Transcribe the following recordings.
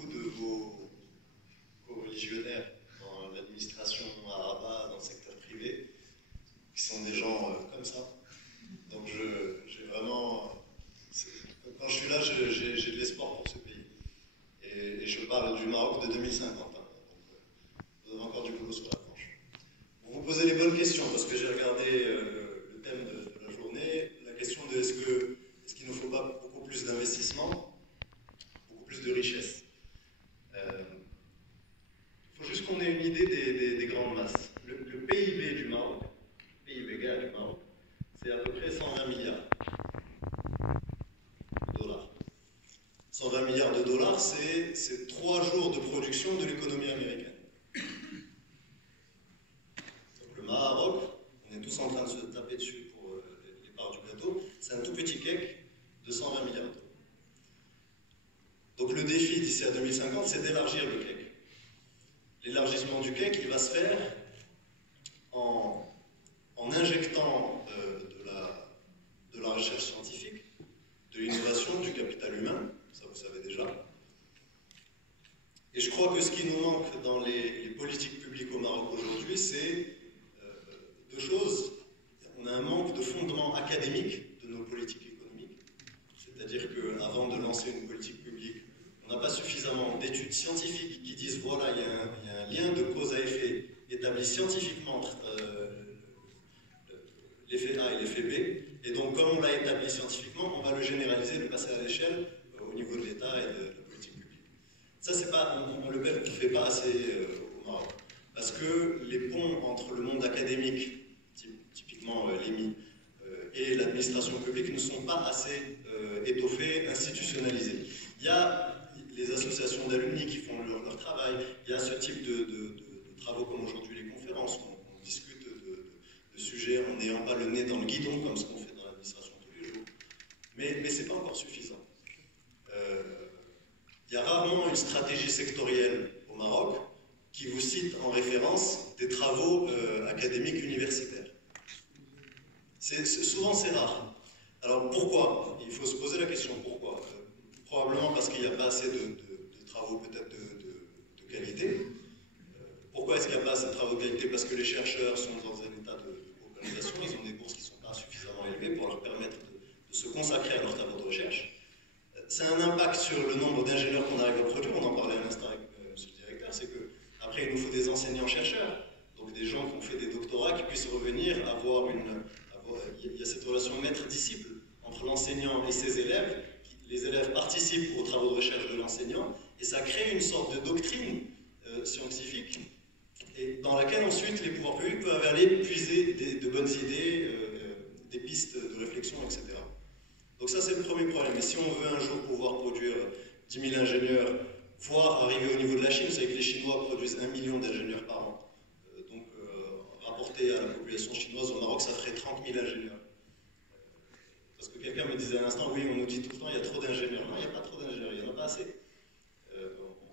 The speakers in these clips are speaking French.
beaucoup de vos co-religionnaires dans l'administration à Rabat, dans le secteur privé, qui sont des gens comme ça. Donc j'ai vraiment... Quand je suis là, j'ai de l'espoir pour ce pays. Et je parle du Maroc de 2050. Hein. Donc, vous avez encore du boulot sur la planche. Vous vous posez les bonnes questions, parce que j'ai regardé le thème de la journée, la question de est-ce qu'il ne faut pas beaucoup plus d'investissement, beaucoup plus de richesse. Il faut juste qu'on ait une idée des grandes masses. Le PIB du Maroc, PIB gars du Maroc, c'est à peu près 120 milliards de dollars. 120 milliards de dollars, c'est 3 jours de production de l'économie américaine. Donc le Maroc, on est tous en train de se taper dessus pour les parts du gâteau, c'est un tout petit cake de 120 milliards de dollars. Donc le défi d'ici à 2050, c'est d'élargir le cake. L'élargissement du cake, il va se faire en injectant de la recherche scientifique, de l'innovation, du capital humain, ça vous savez déjà. Et je crois que ce qui nous manque dans les politiques publiques au Maroc aujourd'hui, c'est deux choses. On a un manque de fondement académique de nos politiques économiques, c'est-à-dire qu'avant de lancer une politique publique, on n'a pas suffisamment d'études scientifiques qui disent voilà, il y a un lien de cause à effet établi scientifiquement entre l'effet A et l'effet B, et donc comme on l'a établi scientifiquement, on va le généraliser, le passer à l'échelle au niveau de l'État et de la politique publique. Ça, c'est pas, on le fait pas assez au Maroc, parce que les ponts entre le monde académique, typiquement l'EMI, et l'administration publique ne sont pas assez étoffés, institutionnalisés. Il y a les associations d'alumni qui font leur travail, il y a ce type de travaux comme aujourd'hui les conférences, où on discute de sujets en n'ayant pas le nez dans le guidon, comme ce qu'on fait dans l'administration tous les jours. Mais ce n'est pas encore suffisant. Il y a rarement une stratégie sectorielle au Maroc qui vous cite en référence des travaux académiques universitaires. Souvent c'est rare. Alors pourquoi? Il faut se poser la question pourquoi. Probablement parce qu'il n'y a pas assez de travaux peut-être de qualité. Pourquoi est-ce qu'il n'y a pas assez de travaux de qualité? Parce que les chercheurs sont dans un état de paupérisation, ils ont des bourses qui ne sont pas suffisamment élevées pour leur permettre de se consacrer à leurs travaux de recherche. Ça a un impact sur le nombre d'ingénieurs qu'on arrive à produire, on en parlait à l'instant avec M. le directeur, c'est qu'après il nous faut des enseignants-chercheurs, donc des gens qui ont fait des doctorats qui puissent revenir il y a cette relation maître-disciple entre l'enseignant et ses élèves. Les élèves participent aux travaux de recherche de l'enseignant et ça crée une sorte de doctrine scientifique et dans laquelle ensuite les pouvoirs publics peuvent aller puiser de bonnes idées, des pistes de réflexion, etc. Donc ça c'est le premier problème. Et si on veut un jour pouvoir produire 10 000 ingénieurs, voire arriver au niveau de la Chine, vous savez que les Chinois produisent 1 million d'ingénieurs par an. Rapporté à la population chinoise au Maroc, ça ferait 30 000 ingénieurs. Parce que quelqu'un me disait à l'instant, oui, on nous dit tout le temps, il y a trop d'ingénieurs. Non, il n'y a pas trop d'ingénieurs, il n'y en a pas assez.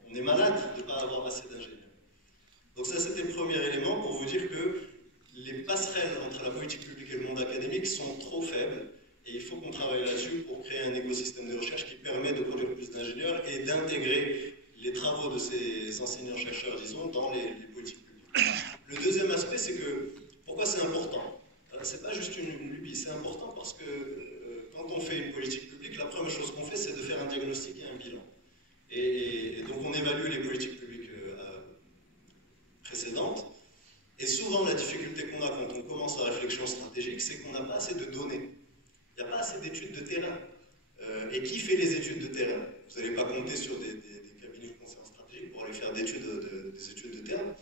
On est malade de ne pas avoir assez d'ingénieurs. Donc ça, c'était le premier élément pour vous dire que les passerelles entre la politique publique et le monde académique sont trop faibles, et il faut qu'on travaille là-dessus pour créer un écosystème de recherche qui permet de produire plus d'ingénieurs et d'intégrer les travaux de ces enseignants-chercheurs, disons, dans les politiques publiques. Le deuxième aspect, c'est que, pourquoi c'est important? C'est pas juste une lubie, c'est important parce que quand on fait une politique publique, la première chose qu'on fait, c'est de faire un diagnostic et un bilan. Et donc on évalue les politiques publiques précédentes. Et souvent, la difficulté qu'on a quand on commence la réflexion stratégique, c'est qu'on n'a pas assez de données. Il n'y a pas assez d'études de terrain. Et qui fait les études de terrain? Vous n'allez pas compter sur des cabinets de conseil en stratégie pour aller faire des études de terrain.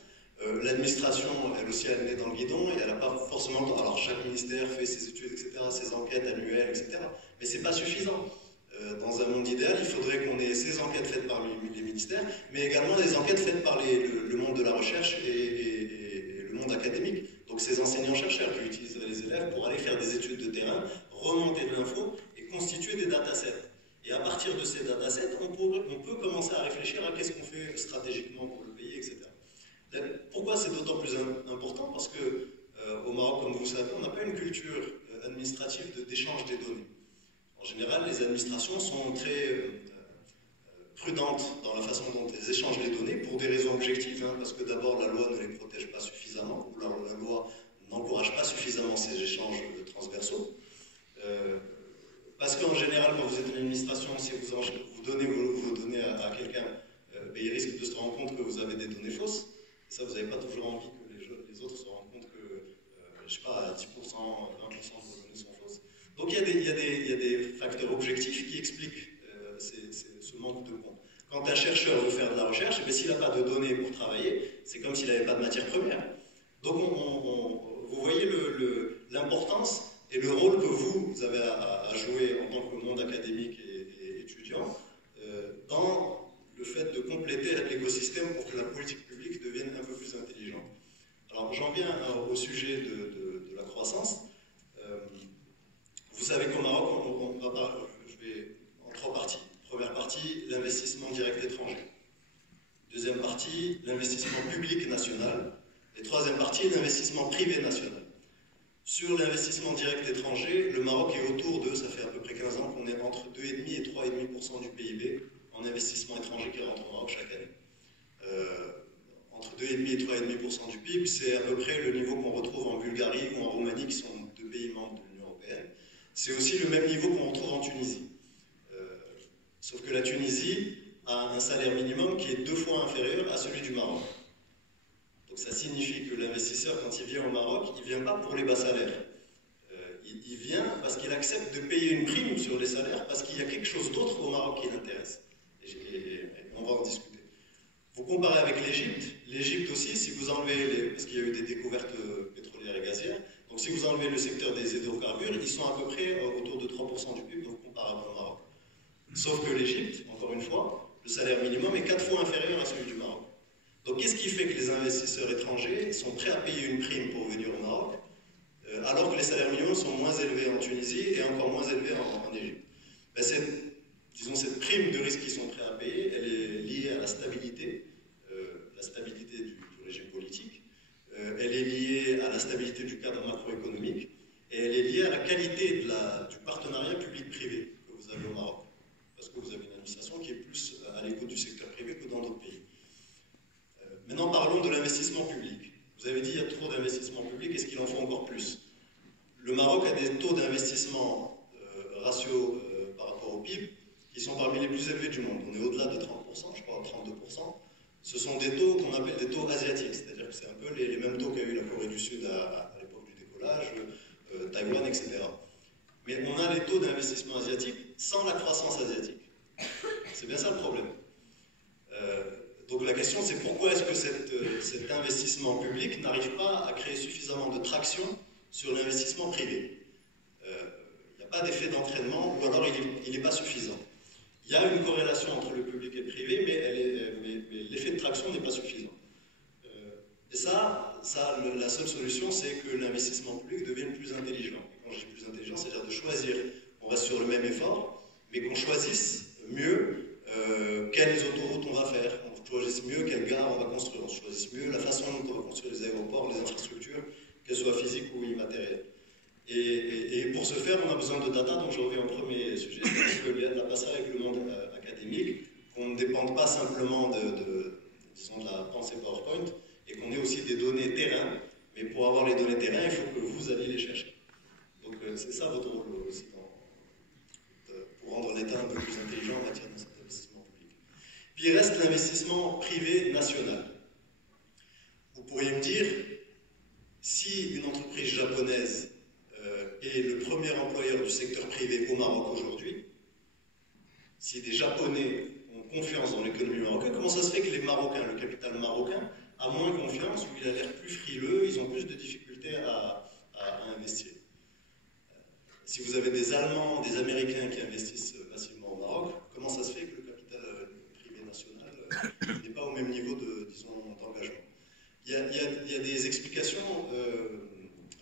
L'administration, elle aussi, elle est dans le guidon et elle n'a pas forcément le temps. Alors, chaque ministère fait ses études, etc., ses enquêtes annuelles, etc. Mais ce n'est pas suffisant. Dans un monde idéal, il faudrait qu'on ait ces enquêtes faites par les ministères, mais également des enquêtes faites par le monde de la recherche et le monde académique. Donc, ces enseignants-chercheurs qui utiliseraient les élèves pour aller faire des études de terrain, remonter de l'info et constituer des datasets. Et à partir de ces datasets, on peut commencer à réfléchir à qu'est-ce qu'on fait stratégiquement pour le pays, etc. Pourquoi c'est d'autant plus important? Parce qu'au Maroc, comme vous le savez, on n'a pas une culture administrative d'échange des données. En général, les administrations sont très prudentes dans la façon dont elles échangent les données, pour des raisons objectives, hein, parce que d'abord la loi ne les protège pas suffisamment, ou la loi n'encourage pas suffisamment ces échanges transversaux. Parce qu'en général, quand vous êtes une administration, si vous donnez vos données à quelqu'un, il risque de se rendre compte que vous avez des données fausses. Et ça, vous n'avez pas toujours envie que les autres se rendent compte que, je ne sais pas, 10%, 20% de vos données sont fausses. Donc il y a des facteurs objectifs qui expliquent ce manque de compte. Quand un chercheur veut faire de la recherche, s'il n'a pas de données pour travailler, c'est comme s'il n'avait pas de matière première. Donc vous voyez l'importance et le rôle que vous avez à jouer en tant que monde académique et étudiant dans le fait de compléter l'écosystème pour que la politique publique devienne un peu plus intelligente. Alors j'en viens au sujet de la croissance. Vous savez qu'au Maroc, je vais en 3 parties. Première partie, l'investissement direct étranger. Deuxième partie, l'investissement public national. Et troisième partie, l'investissement privé national. Sur l'investissement direct étranger, le Maroc est autour de, ça fait à peu près 15 ans qu'on est entre 2,5 et 3,5% du PIB en investissement étranger qui rentre au Maroc chaque année. Entre 2,5 et 3,5% du PIB, c'est à peu près le niveau qu'on retrouve en Bulgarie ou en Roumanie, qui sont 2 pays membres de l'Union européenne. C'est aussi le même niveau qu'on retrouve en Tunisie. Sauf que la Tunisie a un salaire minimum qui est 2 fois inférieur à celui du Maroc. Donc ça signifie que l'investisseur, quand il vient au Maroc, il ne vient pas pour les bas salaires. Il vient parce qu'il accepte de payer une prime sur les salaires, parce qu'il y a quelque chose d'autre au Maroc qui l'intéresse. Et on va en discuter. Vous comparez avec l'Égypte. L'Égypte aussi, si vous enlevez, parce qu'il y a eu des découvertes pétrolières et gazières, donc si vous enlevez le secteur des hydrocarbures, ils sont à peu près autour de 3% du PIB, donc comparable au Maroc. Sauf que l'Égypte, encore une fois, le salaire minimum est 4 fois inférieur à celui du Maroc. Donc qu'est-ce qui fait que les investisseurs étrangers sont prêts à payer une prime pour venir au Maroc, alors que les salaires minimums sont moins élevés en Tunisie et encore moins élevés en Égypte? Cette prime de risque qu'ils sont prêts à payer, elle est liée à la stabilité du régime politique, elle est liée à la stabilité du cadre macroéconomique, et elle est liée à la qualité du partenariat public-privé que vous avez au Maroc. Parce que vous avez une administration qui est plus à l'écoute du secteur privé que dans d'autres pays. Maintenant, parlons de l'investissement public. Vous avez dit qu'il y a trop d'investissement public, est-ce qu'il en faut encore plus? Le Maroc a des taux d'investissement ratio par rapport au PIB qui sont parmi les plus élevés du monde. On est au-delà de 30%, je crois, 32%. Ce sont des taux qu'on appelle des taux asiatiques, c'est-à-dire que c'est un peu les mêmes taux qu'a eu la Corée du Sud à l'époque du décollage, Taïwan, etc. Mais on a les taux d'investissement asiatiques sans la croissance asiatique. C'est bien ça le problème. Donc la question, c'est pourquoi est-ce que cet investissement public n'arrive pas à créer suffisamment de traction sur l'investissement privé? Il n'y a pas d'effet d'entraînement, ou alors il n'est pas suffisant. Il y a une corrélation entre le public et le privé, mais l'effet de traction n'est pas suffisant. Et la seule solution, c'est que l'investissement public devienne plus intelligent. Et quand je dis plus intelligent, c'est-à-dire de choisir, on reste sur le même effort, mais qu'on choisisse mieux quelles autoroutes on va faire, on choisisse mieux quelle gare on va construire, on choisisse mieux la façon dont on va construire les aéroports, les infrastructures, qu'elles soient physiques ou immatérielles. Et pour ce faire, on a besoin de data, donc je reviens au premier sujet, c'est que la passerelle avec le monde académique, qu'on ne dépende pas simplement de la pensée PowerPoint, et qu'on ait aussi des données terrain, mais pour avoir les données terrain, il faut que vous alliez les chercher. Donc c'est ça votre rôle aussi, pour rendre l'État un peu plus intelligent en matière d'investissement public. Puis il reste l'investissement privé national. Vous pourriez me dire, si une entreprise japonaise est le premier employeur du secteur privé au Maroc aujourd'hui, si des Japonais ont confiance dans l'économie marocaine, comment ça se fait que les Marocains, le capital marocain, a moins confiance, ou il a l'air plus frileux, ils ont plus de difficultés à investir? Si vous avez des Allemands, des Américains qui investissent massivement au Maroc, comment ça se fait que le capital privé national n'est pas au même niveau d'engagement? Il y a des explications,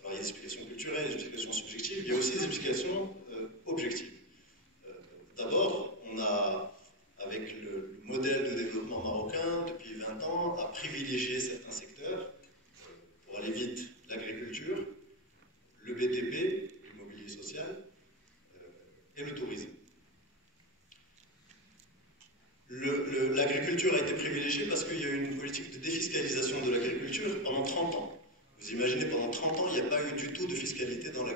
alors il y a des explications culturelles, des explications subjectives, il y a aussi des explications objectives. D'abord, on a, avec le modèle de développement marocain, depuis 20 ans, a privilégié certains secteurs, pour aller vite, l'agriculture, le BTP, l'immobilier social, et le tourisme. l'agriculture a été privilégiée parce qu'il y a eu une politique de défiscalisation de l'agriculture pendant 30 ans. Vous imaginez, pendant 30 ans, il n'y a pas eu du tout de fiscalité dans le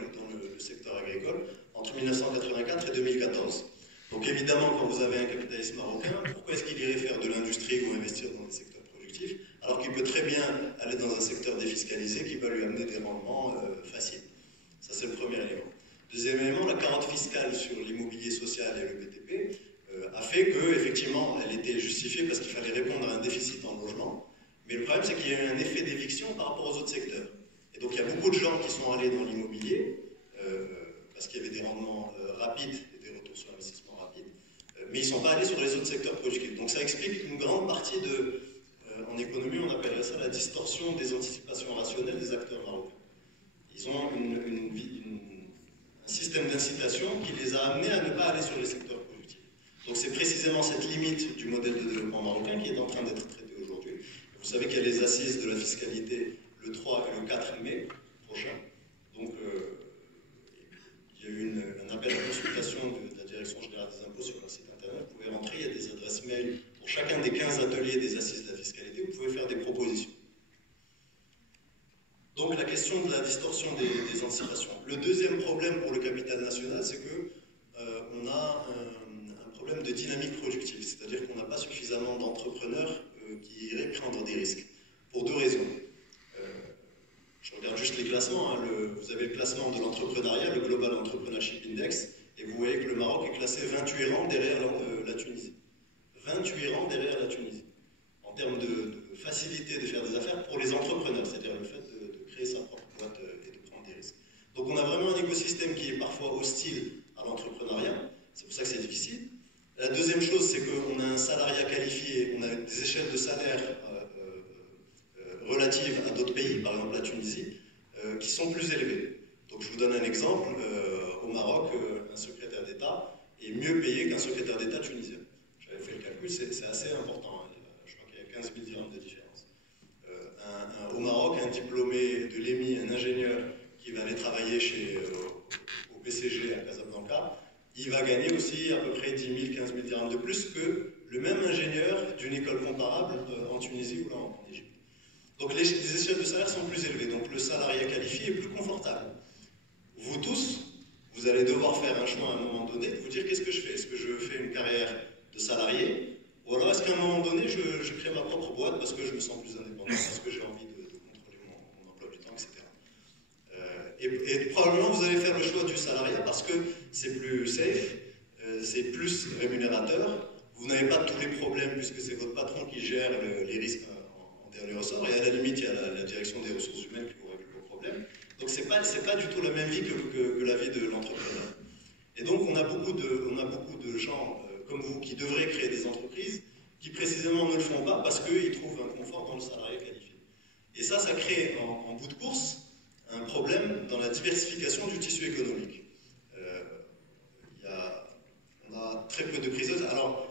secteur agricole entre 1984 et 2014. Donc évidemment, quand vous avez un capitalisme marocain, pourquoi est-ce qu'il irait faire de l'industrie ou investir dans des secteurs productifs, alors qu'il peut très bien aller dans un secteur défiscalisé qui va lui amener des rendements faciles. Ça, c'est le premier élément. Deuxième élément, la carotte fiscale sur l'immobilier social et le BTP a fait qu'effectivement, elle était justifiée parce qu'il fallait répondre à un déficit en logement. Mais le problème, c'est qu'il y a eu un effet d'éviction par rapport aux autres secteurs. Et donc, il y a beaucoup de gens qui sont allés dans l'immobilier parce qu'il y avait des rendements rapides et des retours sur investissement rapides, mais ils ne sont pas allés sur les autres secteurs productifs. Donc, ça explique une grande partie de... en économie, on appellerait ça la distorsion des anticipations rationnelles des acteurs marocains. Ils ont un système d'incitation qui les a amenés à ne pas aller sur les secteurs productifs. Donc, c'est précisément cette limite du modèle de développement marocain qui est en train d'être traitée aujourd'hui. Vous savez qu'il y a les assises de la fiscalité le 3 et le 4 mai prochain. Donc, il y a eu un appel à consultation de la Direction générale des impôts sur leur site internet. Vous pouvez rentrer, il y a des adresses mail pour chacun des 15 ateliers des assises de la fiscalité. Vous pouvez faire des propositions. Donc, la question de la distorsion des anticipations. Le deuxième problème pour le capital national, c'est qu'on a un problème de dynamique productive. C'est-à-dire qu'on n'a pas suffisamment d'entrepreneurs qui iraient prendre des risques, pour deux raisons. Je regarde juste les classements. Hein. Vous avez le classement de l'entrepreneuriat, le Global Entrepreneurship Index, et vous voyez que le Maroc est classé 28 rangs derrière la Tunisie. 28 rangs derrière la Tunisie. En termes de facilité de faire des affaires pour les entrepreneurs, c'est-à-dire le fait de créer sa propre boîte et de prendre des risques. Donc on a vraiment un écosystème qui est parfois hostile à l'entrepreneuriat, c'est pour ça que c'est difficile. La deuxième chose, c'est qu'on a un salariat qualifié, on a des échelles de salaire relatives à d'autres pays, par exemple la Tunisie, qui sont plus élevées. Donc je vous donne un exemple, au Maroc, un secrétaire d'État est mieux payé qu'un secrétaire d'État tunisien. J'avais fait le calcul, c'est assez important, hein. Je crois qu'il y a 15 000 dirhams de différence. Au Maroc, un diplômé de l'EMI, un ingénieur qui va aller travailler au PCG à Casablanca, il va gagner aussi à peu près 10 000, 15 000 dirhams de plus que le même ingénieur d'une école comparable en Tunisie ou là en Égypte. Donc les échelles de salaire sont plus élevées, donc le salariat qualifié est plus confortable. Vous tous, vous allez devoir faire un choix à un moment donné, de vous dire qu'est-ce que je fais? Est-ce que je fais une carrière de salarié? Ou alors est-ce qu'à un moment donné, je crée ma propre boîte parce que je me sens plus indépendant, parce que j'ai envie de contrôler mon emploi du temps, etc. Et probablement vous allez faire le choix du salariat parce que c'est plus safe, c'est plus rémunérateur, vous n'avez pas tous les problèmes puisque c'est votre patron qui gère les risques en dernier ressort, et à la limite il y a la direction des ressources humaines qui vous règle vos problèmes. Donc c'est pas du tout la même vie que la vie de l'entrepreneur. Et donc on a beaucoup de gens comme vous qui devraient créer des entreprises qui précisément ne le font pas parce qu'ils trouvent un confort dans le salariat qualifié. Et ça crée en bout de course un problème dans la diversification du tissu économique. On a très peu de priseuses. Alors,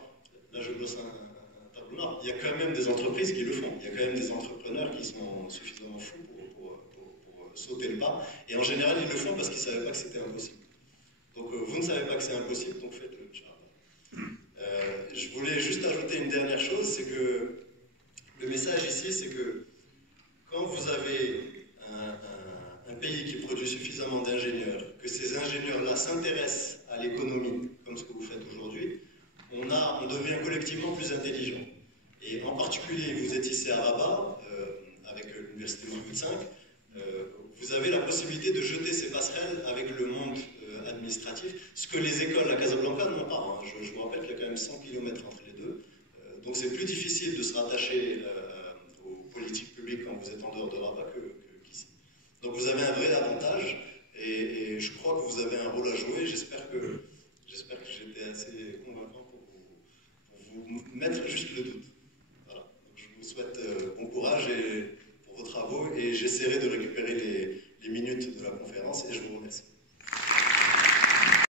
là je bosse un tableau noir, il y a quand même des entreprises qui le font. Il y a quand même des entrepreneurs qui sont suffisamment fous pour sauter le pas. Et en général, ils le font parce qu'ils ne savaient pas que c'était impossible. Donc, vous ne savez pas que c'est impossible, donc faites-le. Je voulais juste ajouter une dernière chose, c'est que le message ici, c'est que quand vous avez un pays qui produit suffisamment d'ingénieurs, que ces ingénieurs-là s'intéressent à l'économie, comme ce que vous faites aujourd'hui, on devient collectivement plus intelligent. Et en particulier, vous êtes ici à Rabat, avec l'Université Mohamed V, vous avez la possibilité de jeter ces passerelles avec le monde administratif, ce que les écoles à Casablanca n'ont pas. Hein. Je vous rappelle qu'il y a quand même 100 km entre les deux, donc c'est plus difficile de se rattacher aux politiques publiques quand vous êtes en dehors de Rabat qu'ici. Donc vous avez un vrai avantage, et je crois que vous avez un rôle à jouer. J'espère que j'étais assez convaincant pour vous mettre juste le doute.